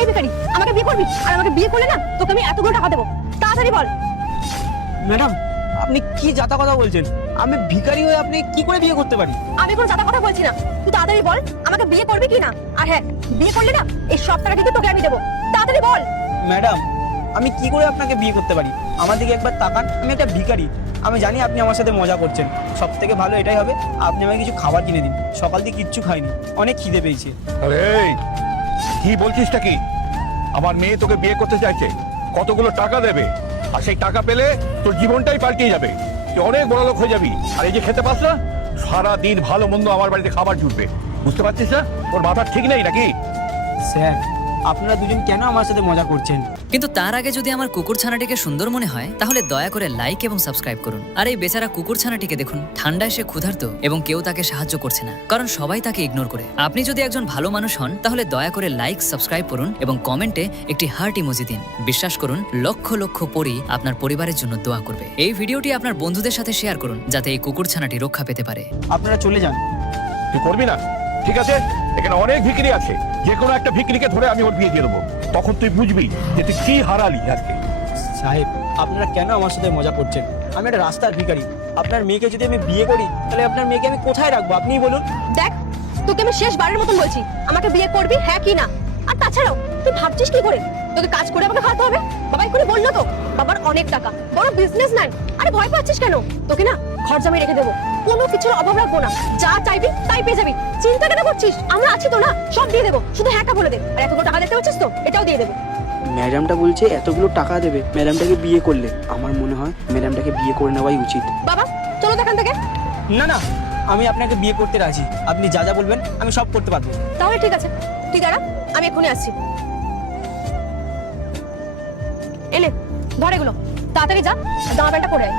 এই ভিখারি, আমাকে বিয়ে করবি? আর আমাকে বিয়ে করলে না তোকে আমি এতগুলো টাকা দেবো, তাড়াতাড়ি বল। ম্যাডাম, আপনি কি যাতা কথা বলছেন? আমি ভিখারি হয়ে আপনি কি করে বিয়ে করতে পারি? আমি কোনো জাতা কথা বলছি না, তুই তাড়াতাড়ি বল আমাকে বিয়ে করবি কি না। আর হ্যাঁ, বিয়ে করলে না এই সব টাকা কিন্তু তোকে আমি দেবো, তাড়াতাড়ি বল। ম্যাডাম, আমি কি করে আপনাকে বিয়ে করতে পারি? আমার দিকে একবার তাকান, আমি একটা ভিখারি। আমি জানি আপনি আমার সাথে মজা করছেন। সব থেকে ভালো এটাই হবে, আপনি আমাকে কিছু খাবার কিনে দিন। সকাল থেকে কিচ্ছু খাইনি, অনেক খিদে পেয়েছে। আরে এই, কি বলছিসটা কি? আমার মেয়ে তোকে বিয়ে করতে চাইছে, কতগুলো টাকা দেবে, আর সেই টাকা পেলে তোর জীবনটাই পাল্টে যাবে। তুই অনেক বড় লোক হয়ে যাবি। আর এই যে খেতে পাস না, সারা দিন ভালো মন্দ আমার বাড়িতে খাবার জুটবে। বুঝতে পারছিস না? তোর মাথা ঠিক নেই নাকি? স্যার, আপনারা দুজন কেন আমার সাথে মজা করছেন? কিন্তু তার আগে যদি আমার কুকুর ছানাটিকে সুন্দর মনে হয় তাহলে দয়া করে লাইক এবং সাবস্ক্রাইব করুন। আর এই বেচারা কুকুর ছানাটিকে দেখুন, ঠান্ডায় সে ক্ষুধার্ত এবং কেউ তাকে সাহায্য করছে না, কারণ সবাই তাকে ইগনোর করে। আপনি যদি একজন ভালো মানুষ হন তাহলে দয়া করে লাইক সাবস্ক্রাইব করুন এবং কমেন্টে একটি হার্ট ইমোজি দিন। বিশ্বাস করুন, লক্ষ লক্ষ পরি আপনার পরিবারের জন্য দোয়া করবে। এই ভিডিওটি আপনার বন্ধুদের সাথে শেয়ার করুন যাতে এই কুকুর ছানাটি রক্ষা পেতে পারে। আপনারা চলে যান। তুই করবি না? ঠিক আছে, এখানে অনেক ভিখিরি আছে, যে কোনো একটা ভিখিরিকে ধরে আমি ওর বিয়ে দিয়ে দেবো। তখন তুই বুঝবি যে তুই কি হারালি আজকে। সাহেব, আপনারা কেন আমার সাথে মজা করছেন? আমি একটা রাস্তার ভিখারি। আপনার মেয়েকে যদি আমি বিয়ে করি তাহলে আপনার মেয়েকে আমি কোথায় রাখবো আপনিই বলুন। দেখ, তোকে আমি শেষবারের মতন বলছি, আমাকে বিয়ে করবি হ্যাঁ কি না। আর তাছাড়াও তুই ভাবছিস কি করে তোকে কাজ করে আমাকে খাওয়াতে হবে? বাবাই করে বললো তো, বাবার অনেক টাকা, বড় বিজনেসম্যান। আরে ভয় পাচ্ছিস কেন? তোকে না ঘর জামাই রেখে দেবো, কোনো কিছুর অভাব রাখবো না, যা চাইবি তাই পেয়ে যাবি। চিন্তা কেন করছিস? আমরা আছি তো না, সব দিয়ে দেবো, শুধু হ্যাঁটা বলে দে। আর এতগুলো টাকা দিতে হচ্ছিস তো, এটাও দিয়ে দেবো। ম্যাডামটা বলছে এতগুলো টাকা দেবে ম্যাডামটাকে বিয়ে করলে। আমার মনে হয় ম্যাডামটাকে বিয়ে করে নেওয়াই উচিত। বাবা চলো তো এখান থেকে। না না, আমি আপনাকে বিয়ে করতে রাজি। আপনি যা যা বলবেন আমি সব করতে পারবো। তাহলে ঠিক আছে, তুই দাঁড়া, আমি এক্ষুনি আসছি। এলে ধর এগুলো, তাড়াতাড়ি যা, জামা প্যান্টটা পরে আয়।